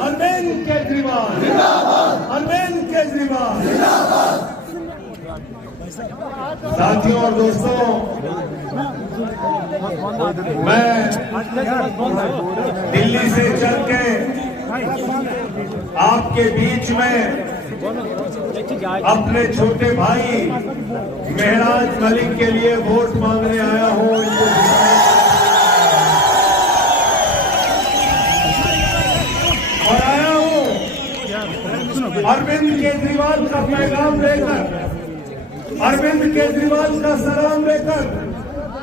अरविंद केजरीवाल अरविंद केजरीवाल। साथियों और दोस्तों, मैं दिल्ली से चल के आपके बीच में अपने छोटे भाई महराज मलिक के लिए वोट मांगने आया हूं। और आया हूं अरविंद केजरीवाल का पैगाम लेकर, अरविंद केजरीवाल का सलाम लेकर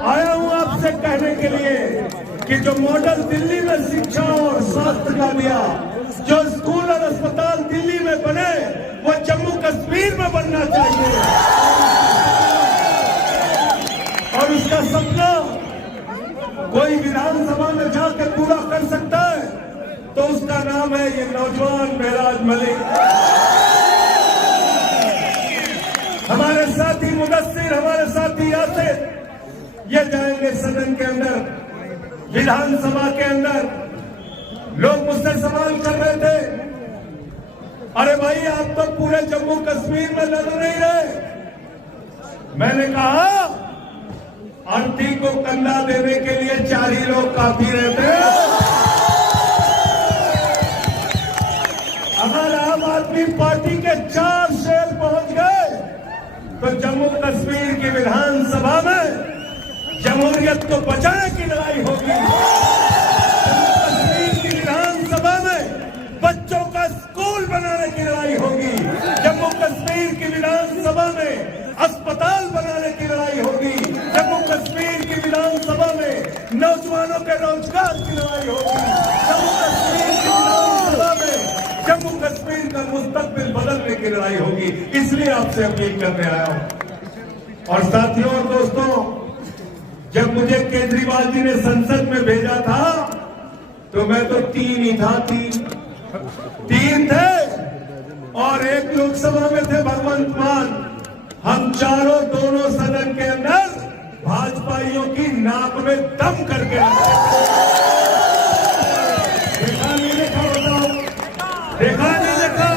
आया हूं आपसे कहने के लिए कि जो मॉडल दिल्ली में शिक्षा और स्वास्थ्य का दिया, जो स्कूल और अस्पताल दिल्ली में बने, वो जम्मू कश्मीर में बनना चाहिए। और उसका सपना कोई विधानसभा में जाकर पूरा कर सकता है तो उसका नाम है ये नौजवान महराज मलिक। हमारे साथी मुदस्सिर, हमारे साथी यासिर, ये जाएंगे सदन के अंदर, विधानसभा के अंदर। लोग मुझसे सवाल कर रहे थे, अरे भाई आप तो पूरे जम्मू कश्मीर में लड़ नहीं रहे। मैंने कहा आंटी को कंधा देने के लिए 4 ही लोग काफी रहते हैं। अगर आम आदमी पार्टी के 4 शेर पहुंच गए तो जम्मू कश्मीर की विधानसभा में जमहूरियत को बचाने की लड़ाई होगी। जम्मू कश्मीर की विधानसभा में बच्चों का स्कूल बनाने की लड़ाई होगी। जम्मू कश्मीर की विधानसभा में अस्पताल बनाने की लड़ाई होगी। जम्मू कश्मीर की विधानसभा में नौजवानों के रोजगार की लड़ाई होगी। जम्मू कश्मीर की विधानसभा में जम्मू कश्मीर का मुस्तकबिल बदलने की लड़ाई होगी। इसलिए आपसे अपील करने आया हूं। और साथियों और दोस्तों, जब मुझे केजरीवाल जी ने संसद में भेजा था तो मैं तो 3 ही था, 3 थे और 1 लोकसभा में थे भगवंत मान। हम चारों दोनों सदन के अंदर भाजपाइयों की नाक में दम करके देखा नहीं देखा, बताओ, देखा नहीं देखा,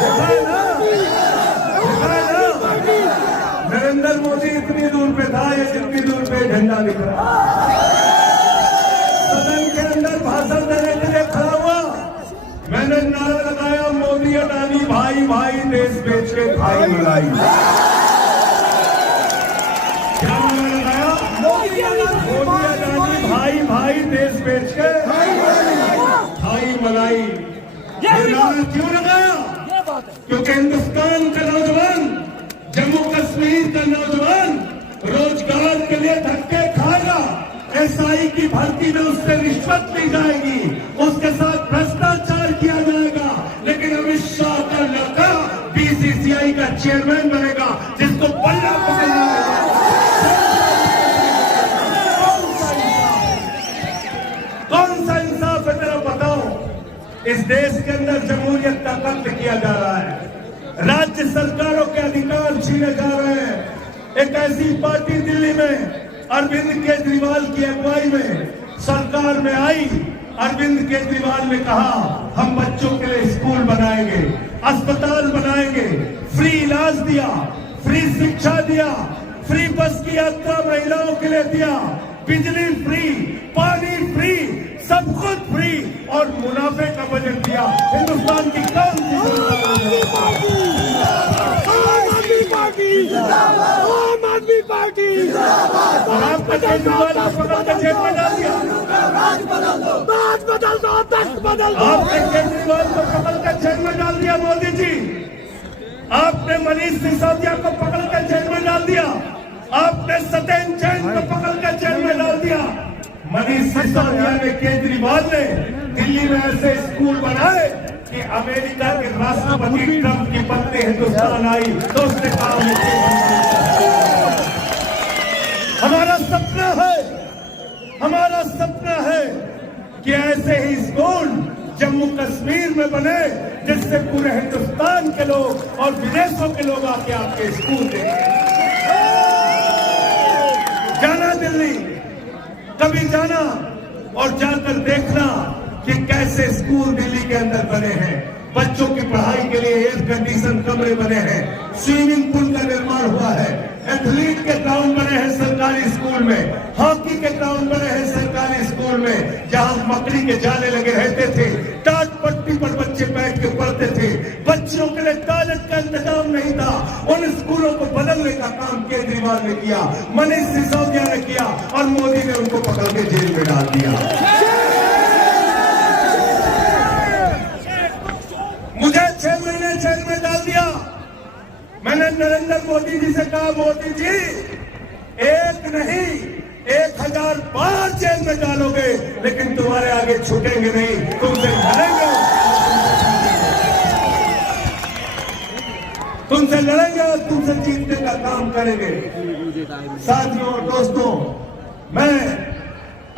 देखा है ना, देखा है ना। नरेंद्र मोदी इतनी दूर पे था, ये जितनी दूर पे झंडा दिख रहा। सदन के अंदर भाषण देने के लिए खड़ा हुआ, मैंने नारा लगाया, मोदी अडानी भाई भाई, देश बेच के भाई मिलाई। क्या नारा लगाया? मोदी अडानी भाई भाई, देश बेच के भाई मलाई। ये नारा क्यों लगाया? क्योंकि हिंदुस्तान का नौजवान, जम्मू कश्मीर का नौजवान रोजगार के लिए धक्के खाएगा। एसआई की भर्ती में उससे रिश्वत ली जाएगी, उसके साथ भ्रष्टाचार किया जाएगा, लेकिन अमित शाह का लड़का बीसीसीआई का चेयरमैन बनेगा, जिसको पल्ला पकड़ना है। कौन सा इंसाफ है तेरा, बताओ। इस देश के अंदर जमहूरियत का कत्ल किया जा रहा है, राज्य सरकारों के अधिकार छीने जा रहे हैं। एक ऐसी पार्टी दिल्ली में अरविंद केजरीवाल की अगुवाई में सरकार में आई। अरविंद केजरीवाल ने कहा हम बच्चों के लिए स्कूल बनाएंगे, अस्पताल बनाएंगे, फ्री इलाज दिया, फ्री शिक्षा दिया, फ्री बस की यात्रा महिलाओं के लिए दिया, बिजली फ्री, पानी फ्री, सब कुछ फ्री और मुनाफे का बजट दिया। हिंदुस्तान की कौन सी आम आदमी पार्टी आपका केजरीवाल को पकड़ के जेल में डाल दिया। बात बदल दो, दस्त बदल दो। आपने केजरीवाल को पकड़ के जेल में डाल दिया मोदी जी। आपने मनीष सिसोदिया को पकड़ के जेल में डाल दिया। आपने सत्येंद्र जैन को पकड़ के जेल में डाल दिया। मनीष सिसोदिया ने, केजरीवाल ने दिल्ली में ऐसे स्कूल बनाए कि अमेरिका के राष्ट्रपति ट्रंप की पत्नी हिंदुस्तान आई तो उसने कहा हमारा सपना है कि ऐसे ही स्कूल जम्मू कश्मीर में बने जिससे पूरे हिंदुस्तान के लोग और विदेशों के लोग आके आपके स्कूल देखें। जाना दिल्ली, कभी जाना और जाकर देखना कि कैसे स्कूल दिल्ली के अंदर बने हैं। बच्चों की पढ़ाई के लिए एयर कंडीशन कमरे बने हैं, स्विमिंग पूल का निर्माण हुआ है, एथलीट के ग्राउंड बने हैं सरकारी स्कूल में, हॉकी के ग्राउंड बने हैं सरकारी स्कूल में, जहां मकड़ी के जाले लगे रहते थे, टाट पट्टी पर बच्चे बैठ के पढ़ते थे। बच्चों के लिए टॉयलेट का इंतजाम नहीं था। उन स्कूलों को बदलने का काम केजरीवाल ने किया, मनीष सिसोदिया ने किया और मोदी ने उनको पकड़ के जेल में डाल दिया। मुझे 6 महीने जेल में डाल दिया। मैंने नरेंद्र मोदी जी से कहा, मोदी जी एक नहीं 1000 बार जेल में डालोगे लेकिन तुम्हारे आगे छूटेंगे नहीं, तुमसे लड़ेंगे, तुमसे लड़ेंगे और तुमसे जीतने का काम करेंगे। साथियों और दोस्तों, मैं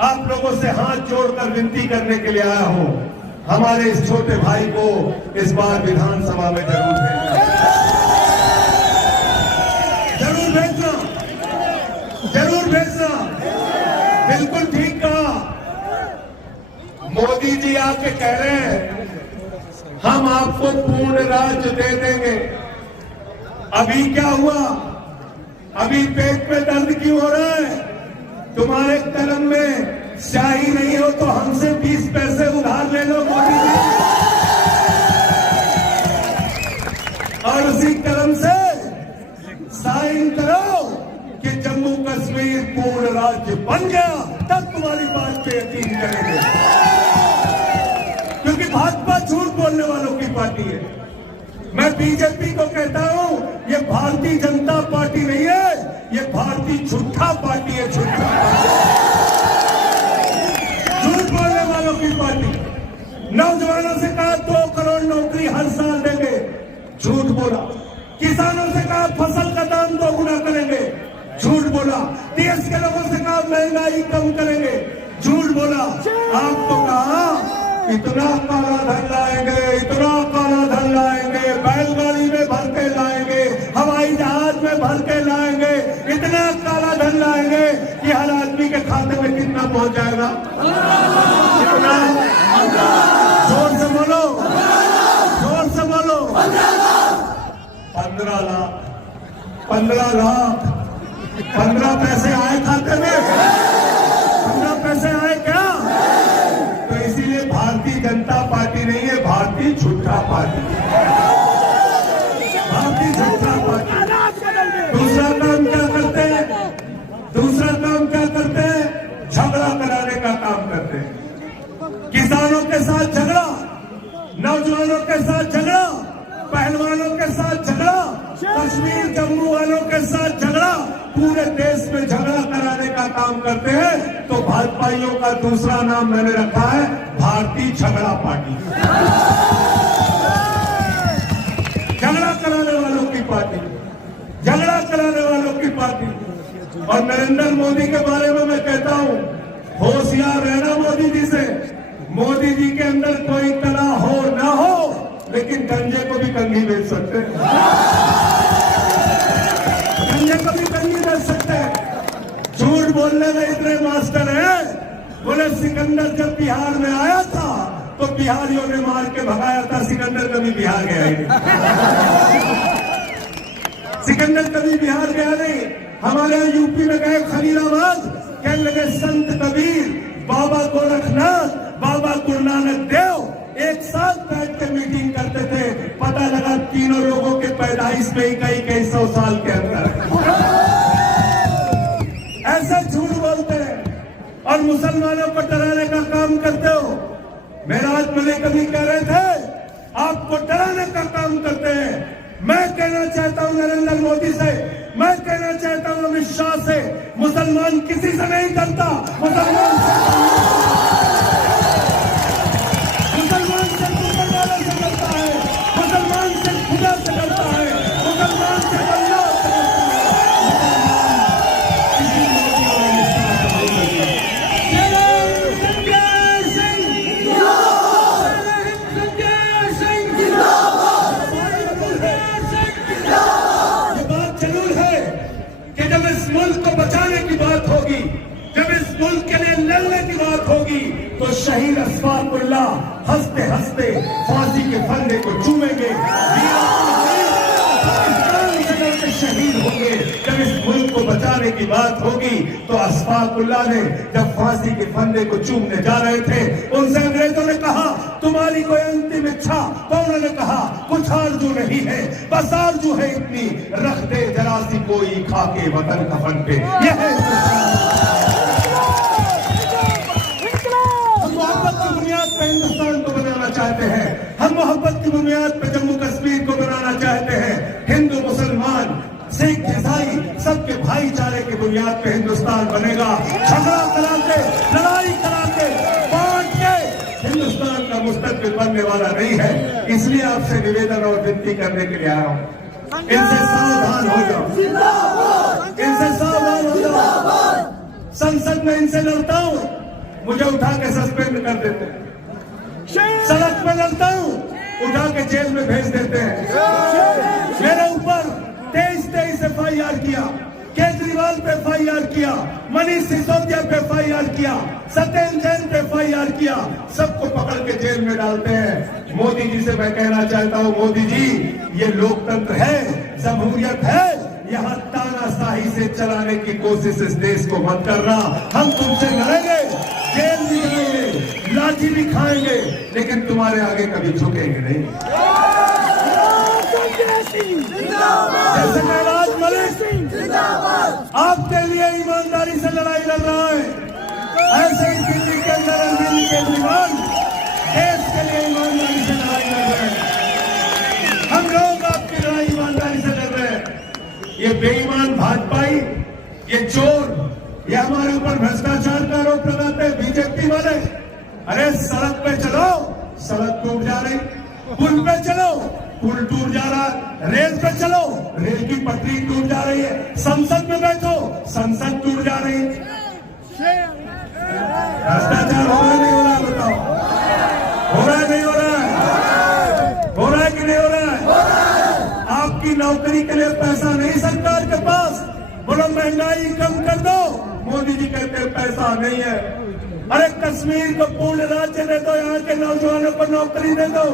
आप लोगों से हाथ जोड़कर विनती करने के लिए आया हूं, हमारे इस छोटे भाई को इस बार विधानसभा में जरूर भेजना, जरूर भेजना, जरूर भेजना। बिल्कुल ठीक कहा। मोदी जी आके कह रहे हैं हम आपको पूर्ण राज्य दे देंगे। अभी क्या हुआ? अभी पेट में दर्द क्यों हो रहा है? तुम्हारे कलम में स्याही नहीं हो तो हमसे 20 पैसे उधार ले लो मोदी जी, और उसी कलम से साइन करो कि जम्मू कश्मीर पूर्ण राज्य बन गया, तब तुम्हारी बात पे यकीन करेंगे। क्योंकि भाजपा झूठ बोलने वालों की पार्टी है। मैं बीजेपी को कहता हूं, ये भारतीय जनता पार्टी नहीं है, ये भारतीय झूठा पार्टी है, झूठा झूठ बोलने वालों की पार्टी। नौजवानों से कहा 2 करोड़ नौकरी हर साल देंगे, झूठ बोला। किसानों से कहा फसल का दाम 2 गुना करेंगे, झूठ बोला। देश के लोगों से कहा महंगाई कम करेंगे, झूठ बोला। आपको कहा इतना काला धन लाएंगे, इतना काला धन लाएंगे, बैलगाड़ी में भर के लाएंगे, हवाई जहाज में भर के लाएंगे, इतना काला धन लाएंगे कि हर आदमी के खाते में कितना पहुंच जाएगा? कितना? जोर से बोलो, जोर से बोलो। 15 लाख, 15 लाख, 15 पैसे आए खाते में? 15 पैसे आए क्या? तो इसीलिए भारतीय जनता पार्टी नहीं है, भारतीय झूठा पार्टी, भारतीय झूठा पार्टी। दूसरा काम क्या करते हैं? दूसरा काम क्या करते हैं? झगड़ा कराने का काम करते हैं। किसानों के साथ झगड़ा, नौजवानों के साथ झगड़ा, पहलवानों के साथ झगड़ा, कश्मीर जम्मू वालों के साथ झगड़ा, पूरे देश में झगड़ा कराने का काम करते हैं। तो भाजपाइयों का दूसरा नाम मैंने रखा है भारतीय झगड़ा पार्टी, झगड़ा कराने वालों की पार्टी, झगड़ा कराने वालों की पार्टी। और नरेंद्र मोदी के बारे में मैं कहता हूं, होशियार रहना मोदी जी से। मोदी जी के अंदर कोई कला हो ना हो, लेकिन गंजे को भी कंघी बेच सकते हैं, गंजे को भी कंघी बेच सकते हैं। झूठ बोलने में इतने मास्टर हैं, बोले सिकंदर जब बिहार में आया था तो बिहारियों ने मार के भगाया था, सिकंदर कभी बिहार गया ही नहीं। सिकंदर कभी बिहार गया नहीं। हमारे यहाँ यूपी में गए खलीलाबाद, कहने लगे संत कबीर, बाबा गोरखनाथ, बाबा गुरु नानक देव एक साथ बैठ के मीटिंग करते थे। पता लगा तीनों लोगों के पैदाइश में ही कई 100 साल के अंदर। ऐसे झूठ बोलते हैं और मुसलमानों को डराने का काम करते हो। मेराज मलिक कभी कह रहे थे आपको डराने का काम करते हैं। मैं कहना चाहता हूं नरेंद्र मोदी से, मैं कहना चाहता हूं अमित शाह से, मुसलमान किसी से नहीं डरता, मुसलमान से ऊपर वाले से डरता है, मुसलमान से खुदा से डरता है, मुसलमान से अल्लाह से डरता है। होगी तो शहीद अशफाकुल्लाह हंसते हंसते फांसी के फंदे को चूमेंगे। शहीद होंगे। जब इस मुल्क को बचाने की बात होगी तो अशफाकुल्लाह ने जब फांसी के फंदे को चूमने जा रहे थे, उनसे अंग्रेजों ने कहा तुम्हारी कोई अंतिम इच्छा? तो उन्होंने कहा कुछ आरजू नहीं है, बस आरजू है इतनी, रख दे जरा सी कोई खाके वतन कफन पे। यह है हम मोहब्बत की बुनियाद पे हिंदुस्तान को बनाना चाहते हैं। हम मोहब्बत की बुनियाद पे जम्मू कश्मीर को बनाना चाहते हैं। हिंदू मुसलमान सिख ईसाई सबके भाईचारे की बुनियाद पे हिंदुस्तान बनेगा। झगड़ा करा के, लड़ाई करा के, बांट के हिंदुस्तान का मुस्तकबिल बनने वाला नहीं है। इसलिए आपसे निवेदन और विनती करने के लिए आया हूं, इनसे सावधान हो जाओ, इनसे सावधान हो जाओ। संसद में इनसे लड़ता हूं, मुझे उठा के सस्पेंड कर देते हैं। सड़क पर लड़ता हूं, उठा के जेल में भेज देते हैं। मेरे ऊपर 23 FIR किया, केजरीवाल पे FIR किया, मनीष सिसोदिया पे FIR किया, सत्येंद्र जैन पे FIR किया, सबको पकड़ के जेल में डालते हैं। मोदी जी से मैं कहना चाहता हूं, मोदी जी ये लोकतंत्र है, जमहूरियत है, यहाँ तानाशाही से चलाने की कोशिश इस देश को मत करना। हम तुमसे लड़ेंगे, जेल भी जाएंगे, लाठी भी खाएंगे, लेकिन तुम्हारे आगे कभी झुकेंगे नहीं। जैसे महराज मलिक आपके लिए ईमानदारी से लड़ाई लड़ रहा है, ऐसे ही दिल्ली के अंदर अरविंद केजरीवाल देश के लिए ईमानदारी से लड़ाई लड़ रहे हैं। हम लोग आपकी लड़ाई ईमानदारी से लड़ रहे हैं। ये बेईमान भाजपाई, ये चोर, ये हमारे ऊपर भ्रष्टाचार का आरोप लगाते हैं बीजेपी वाले। अरे सड़क पे चलो, सड़क टूट जा रही, पुल पे चलो, पुल टूट जा रहा, रेल पे चलो, रेल की पटरी टूट जा रही है, संसद में बैठो, संसद टूट जा रही है। भ्रष्टाचार हो रहा है नहीं हो रहा? बताओ, हो रहा है नहीं हो रहा है? हो रहा है कि नहीं हो रहा है? आपकी नौकरी के लिए पैसा नहीं सरकार के पास, बोलो महंगाई कम कर दो, मोदी जी कहते हैं पैसा नहीं है। अरे कश्मीर को पूर्ण राज्य दे दो, यहाँ के नौजवानों को नौकरी दे दो,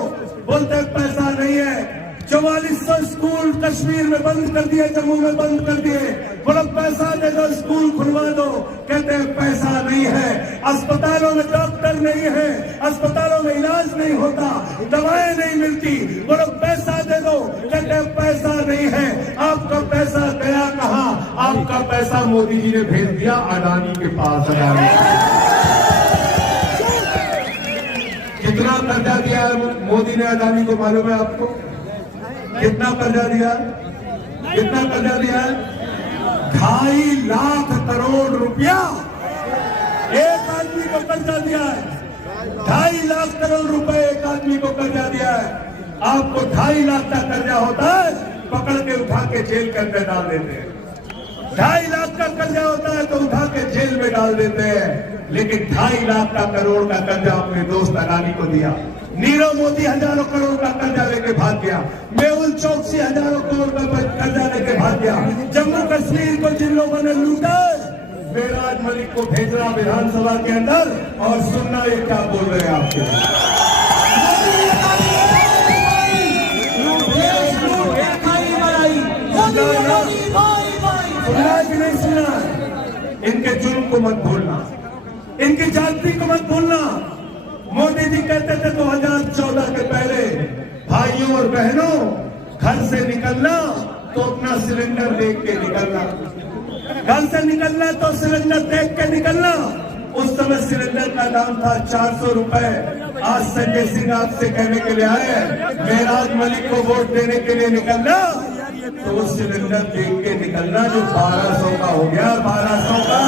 बोलते पैसा नहीं है। 4400 स्कूल कश्मीर में बंद कर दिए, जम्मू में बंद कर दिए, बोलो पैसा दे दो, स्कूल खुलवा दो, कहते हैं पैसा नहीं है। अस्पतालों में डॉक्टर नहीं है, अस्पतालों में इलाज नहीं होता, दवाएं नहीं मिलती, बोलो पैसा दे दो, कहते हैं पैसा नहीं है। आपका पैसा गया कहाँ? आपका पैसा मोदी जी ने भेज दिया अडानी के पास। अडानी कितना कर्जा दिया है मोदी ने अडानी को, मालूम है आपको? कितना कर्जा दिया? कितना कर्जा दिया है? 2.5 लाख करोड़ रुपया एक आदमी को कर्जा दिया है। 2.5 लाख करोड़ रुपए एक आदमी को कर्जा दिया है। आपको 2.5 लाख का कर्जा होता है, पकड़ के उठा के जेल के अंदर डाल देते हैं। 2.5 लाख का कर्जा होता है तो उठा के जेल में डाल देते हैं, लेकिन 2.5 लाख का करोड़ का कर्जा अपने दोस्त अडानी को दिया। नीरव मोदी हजारों करोड़ का कर्जा लेके भाग गया। मेहुल चौकसी हजारों करोड़ का कर्जा लेके भाग गया। जम्मू कश्मीर को जिन लोगों ने लूटा, महराज मलिक को भेजना विधानसभा के अंदर, और सुनना ये क्या बोल रहे हैं आपके। सुना कि नहीं सुना? इनके जुर्म को मत भूलना, इनकी जाति को मत भूलना। मोदी जी कहते थे 2014 के पहले, भाइयों और बहनों घर से निकलना तो अपना सिलेंडर देख के निकलना, घर से निकलना तो सिलेंडर देख के निकलना। उस समय सिलेंडर का दाम था 400 रुपए। आज संजय सिंह आपसे कहने के लिए आए हैं, महराज मलिक को वोट देने के लिए निकलना तो वो सिलेंडर देख के निकलना जो 1200 का हो गया, 1200 का।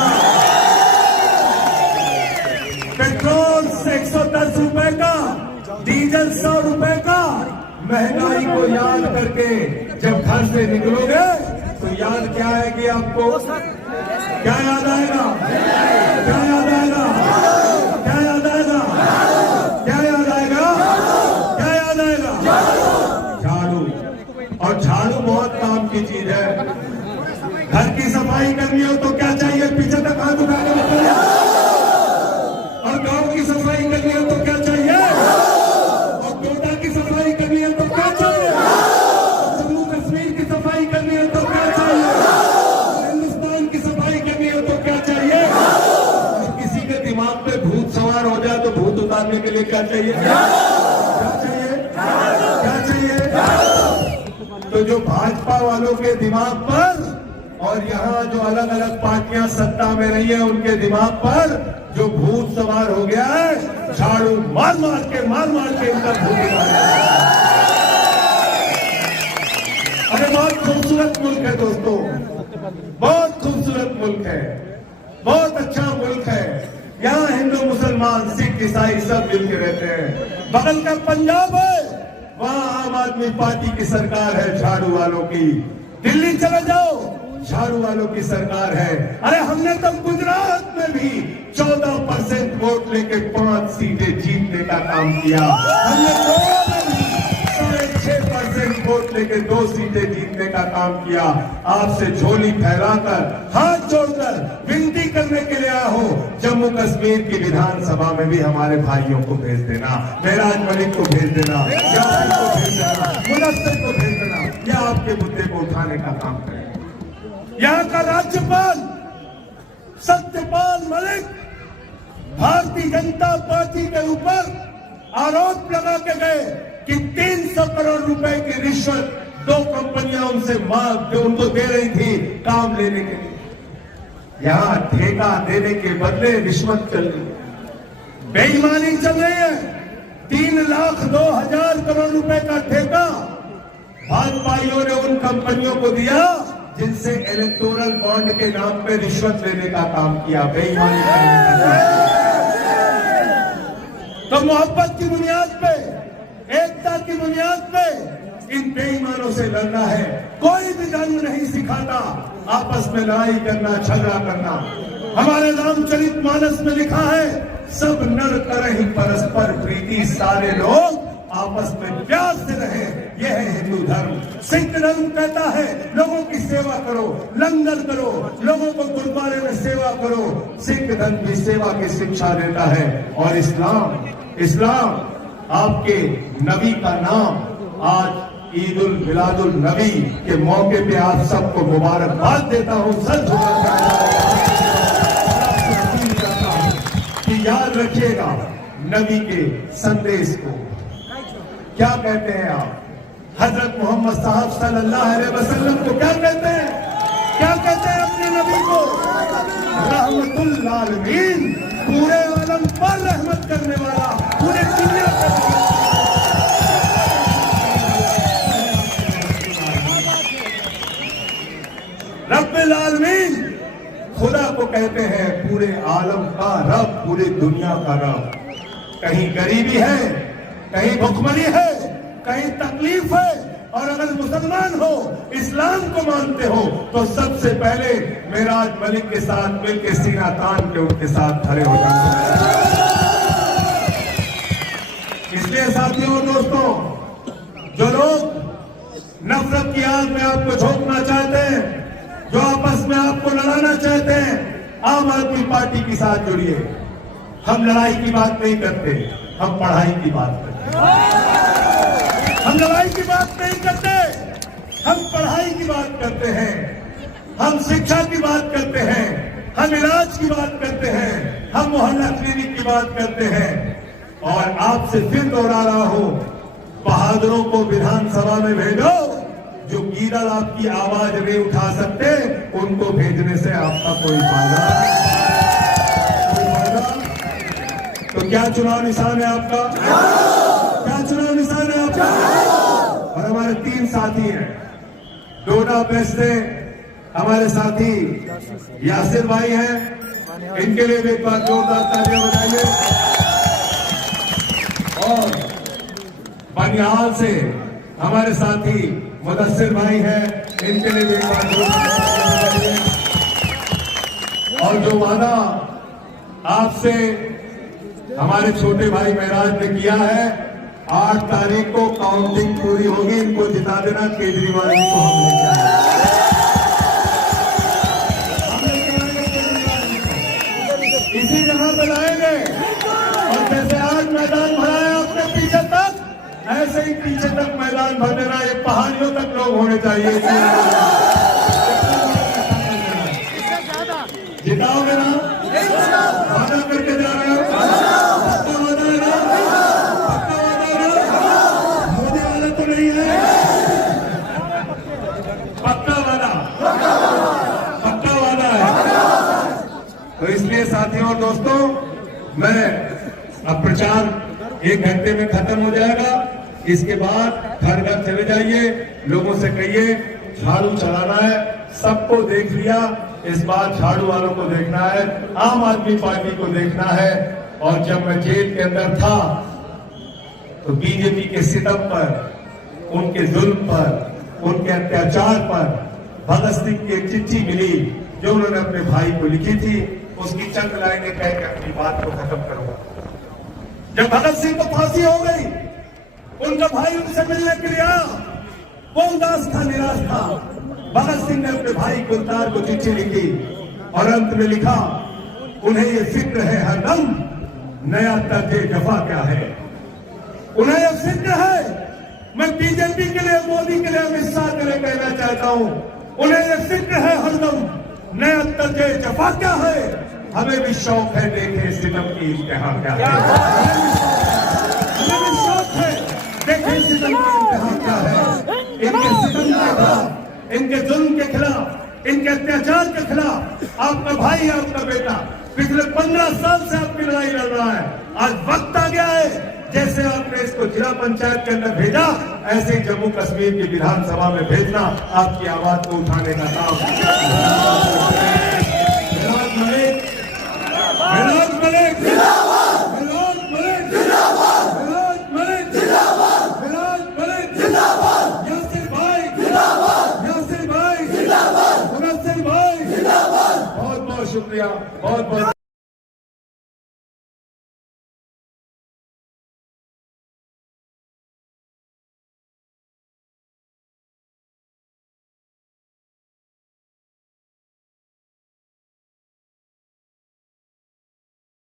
पेट्रोल 110 रुपए का, डीजल 100 रुपए का। महंगाई को याद करके जब घर से निकलोगे तो याद क्या आएगी आपको? क्या याद आएगा? क्या याद आएगा? क्या याद आएगा? क्या याद आएगा? क्या याद आएगा? झाड़ू। और झाड़ू बहुत काम की चीज है। घर की सफाई करनी हो तो क्या चाहिए? पीछे तक हाथ उठा के बताइए। और और गांव की सफाई करनी है तो क्या चाहिए, और कोटा की सफाई करनी है तो क्या चाहिए, जम्मू कश्मीर की सफाई करनी है तो क्या चाहिए, हिंदुस्तान की सफाई करनी है तो क्या चाहिए। और किसी के दिमाग पे भूत सवार हो जाए तो भूत उतारने के लिए क्या चाहिए, क्या चाहिए, क्या चाहिए। तो जो भाजपा वालों के दिमाग पर और यहाँ जो अलग अलग पार्टियां सत्ता में रही है उनके दिमाग पर जो भूत सवार हो गया है, झाड़ू मार मार के इनका भूत उतार। अरे बहुत खूबसूरत मुल्क है दोस्तों, बहुत खूबसूरत मुल्क है, बहुत अच्छा मुल्क है। यहाँ हिंदू मुसलमान सिख ईसाई सब मिलकर रहते हैं। बगल का पंजाब है, वहाँ आम आदमी पार्टी की सरकार है झाड़ू वालों की। दिल्ली चले जाओ, झाड़ू वालों की सरकार है। अरे हमने तो गुजरात में भी 14% वोट लेके 5 सीटें जीतने का काम किया। हमने गोवा में भी 6.5% वोट लेके 2 सीटें जीतने का काम किया। आपसे झोली फैलाकर हाथ जोड़कर विनती करने के लिए आया हो, जम्मू कश्मीर की विधानसभा में भी हमारे भाइयों को भेज देना, मेराज मलिक को भेज देना, यासिर को भेज देना, मुदस्सिर को भेज देना, या आपके मुद्दे को उठाने का काम करें। यहाँ का राज्यपाल सत्यपाल मलिक भारतीय जनता पार्टी के ऊपर आरोप लगा के गए कि 300 करोड़ रुपए की रिश्वत 2 कंपनियां उनको दे रही थी काम लेने के लिए। यहाँ ठेका देने के बदले रिश्वत चल रही, बेईमानी चल रही है। 3,02,000 करोड़ रुपए का ठेका भाजपाइयों ने उन कंपनियों को दिया जिनसे इलेक्टोरल बॉन्ड के नाम पे रिश्वत लेने का काम किया, बेईमानी करने का काम किया। तो मोहब्बत की बुनियाद पे, एकता की बुनियाद पे इन बेईमानों से लड़ना है। कोई भी जंग नहीं सिखाता आपस में लड़ाई करना, झगड़ा करना। हमारे रामचरित मानस में लिखा है, सब नर करहि परस्पर प्रीति, सारे लोग आपस में प्यार से रहे, यह है हिंदू धर्म। सिख धर्म कहता है लोगों की सेवा करो, लंगर करो, लोगों को गुरुद्वारे में सेवा करो। सिख धर्म भी सेवा की शिक्षा देता है। और इस्लाम आपके नबी का नाम, आज ईद उल मिलादुल नबी के मौके पे आप सबको मुबारकबाद देता हूं। सर कि याद रखिएगा नबी के संदेश को। क्या कहते हैं आप, हजरत मोहम्मद साहब सल्लल्लाहु अलैहि वसल्लम को क्या कहते हैं, क्या कहते हैं अपने नबी को, रहमतुल आलमीन, पूरे आलम पर रहमत करने वाला, पूरे दुनिया पर। रब्बुल आलमीन खुदा को कहते हैं पूरे आलम का रब, पूरी दुनिया का रब। कहीं गरीबी है, कहीं भुखमरी है, कहीं तकलीफ है, और अगर मुसलमान हो, इस्लाम को मानते हो, तो सबसे पहले मेराज मलिक के साथ मिलकर सीना तान के उनके साथ खड़े हो जाते। इसलिए साथियों और दोस्तों, जो लोग नफरत की आग में आपको झोंकना चाहते हैं, जो आपस में आपको लड़ाना चाहते हैं, आम आदमी पार्टी के साथ जुड़िए। हम लड़ाई की बात नहीं करते, हम पढ़ाई की बात करते हैं। हम लड़ाई की बात नहीं करते, हम पढ़ाई की बात करते हैं। हम शिक्षा की बात करते हैं, हम इलाज की बात करते हैं, हम मोहल्ला क्लिनिक की बात करते हैं। और आपसे फिर दोहरा रहा हूं, बहादुरों को विधानसभा में भेजो। जो गीदड़ आपकी आवाज नहीं उठा सकते, उनको भेजने से आपका कोई फायदा। तो क्या चुनाव निशान है आपका, क्या चुनाव निशान है आपका। और हमारे 3 साथी हैं, डोडा बेस्ट से हमारे साथी यासिर भाई हैं, इनके लिए भी एक बार जोरदार तालियां बजाइए। और बनिहाल से हमारे साथी मुदस्सिर भाई हैं, इनके लिए भी एक बार जोरदार तालियां बजाइए। और जो वादा आपसे हमारे छोटे भाई मेराज ने किया है, 8 तारीख को काउंटिंग पूरी होगी, इनको जिता देना। केजरीवाल जी को हम लेके आएंगे, इसी जगह पे लाएंगे। ऐसे ही पीछे तक मैदान भर देना, ये पहाड़ियों तक लोग होने चाहिए। जिताओगे ना? वादा करके जा रहे हो? पक्का वादा है ना? पक्का वादा है ना? मोदी वाला तो नहीं है? पक्का वादा, पक्का वादा है। तो इसलिए साथियों और दोस्तों, मैं अब प्रचार 1 घंटे में खत्म हो जाएगा। इसके बाद घर घर चले जाइए, लोगों से कहिए झाड़ू चलाना है। सबको देख लिया, इस बार झाड़ू वालों को देखना है, आम आदमी पार्टी को देखना है। और जब मैं जेल के अंदर था तो बीजेपी के सितम पर, उनके जुल्म पर, उनके अत्याचार पर भगत सिंह की एक चिट्ठी मिली जो उन्होंने अपने भाई को लिखी थी। उसकी चंद लाइनें कहकर अपनी बात को खत्म करूंगा। जब भगत सिंह को फांसी हो गई, उनका भाई उनसे मिलने के लिए आया, वो उदास था, निराश था। भगत सिंह ने अपने भाई गुलजार को चिट्ठी लिखी और अंत में लिखा, उन्हें ये फिक्र है हरदम नया तर्जे जफा क्या है। उन्हें ये फिक्र है, मैं बीजेपी के लिए, मोदी के लिए, अमित शाह के लिए कहना चाहता हूं, उन्हें ये फिक्र है हरदम नया तर्जे जफा क्या है। हमें भी शौक है देखें सितम की इंतहा क्या है। हमें भी शौक है देखें सितम की इंतहा क्या है। इनके सितम के खिलाफ, इनके जुल्म के खिलाफ, इनके अत्याचार के खिलाफ आपका भाई, आपका बेटा पिछले 15 साल से आपकी लड़ाई लड़ रहा है। आज वक्त आ गया है, जैसे आपने इसको जिला पंचायत के अंदर भेजा, ऐसे ही जम्मू कश्मीर की विधानसभा में भेजना, आपकी आवाज को उठाने का काम। विराज मलिक जिंदाबाद, विराज मलिक जिंदाबाद, विराज मलिक जिंदाबाद, विराज मलिक जिंदाबाद, यासिर भाई जिंदाबाद, यासिर भाई जिंदाबाद, मुनस्सिर भाई जिंदाबाद। बहुत बहुत शुक्रिया, बहुत बहुत।